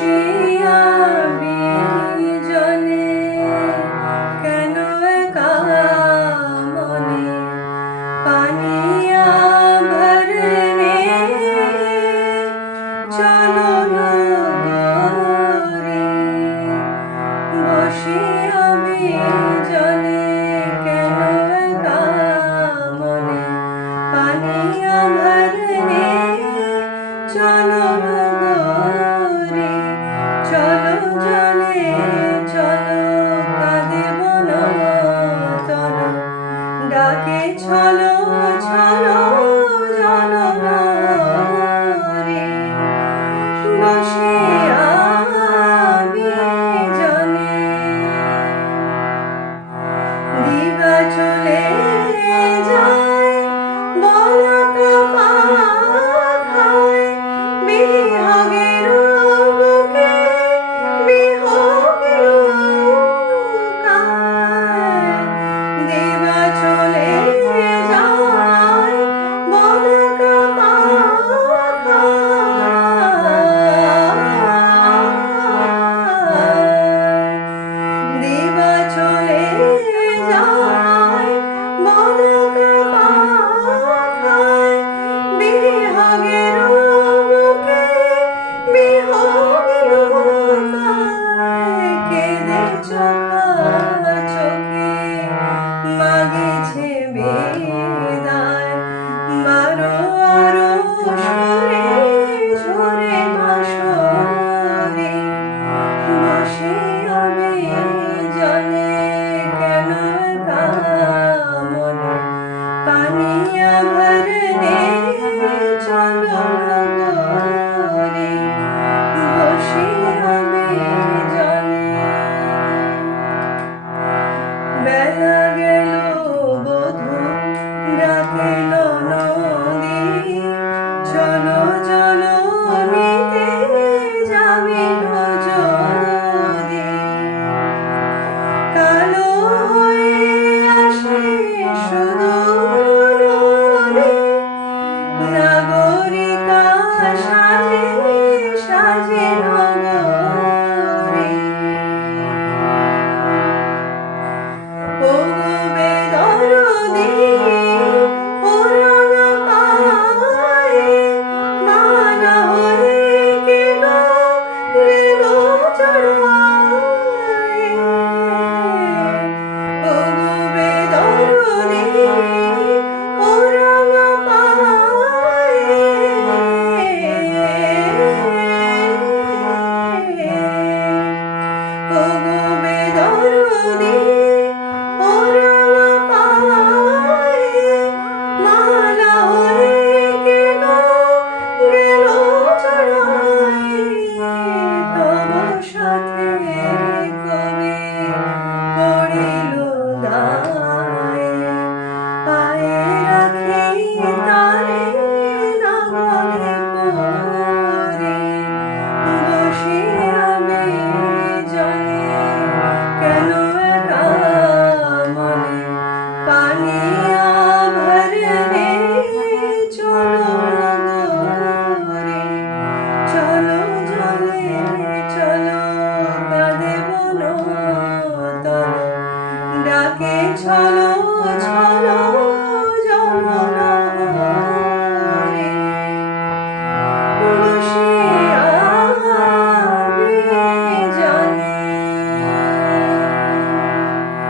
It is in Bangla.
বসিয়া জলে কেন মনে পানিয়া ভরনে চলো বসিয়া জলে কেন মনে পানিয়া ভরনে চলো to মাঝে বেদায় বারো আরও সরে সরে বাসরে বসে আমি জলে কেন কামন? পানিয়া ভরে থাকে ছলো ছলো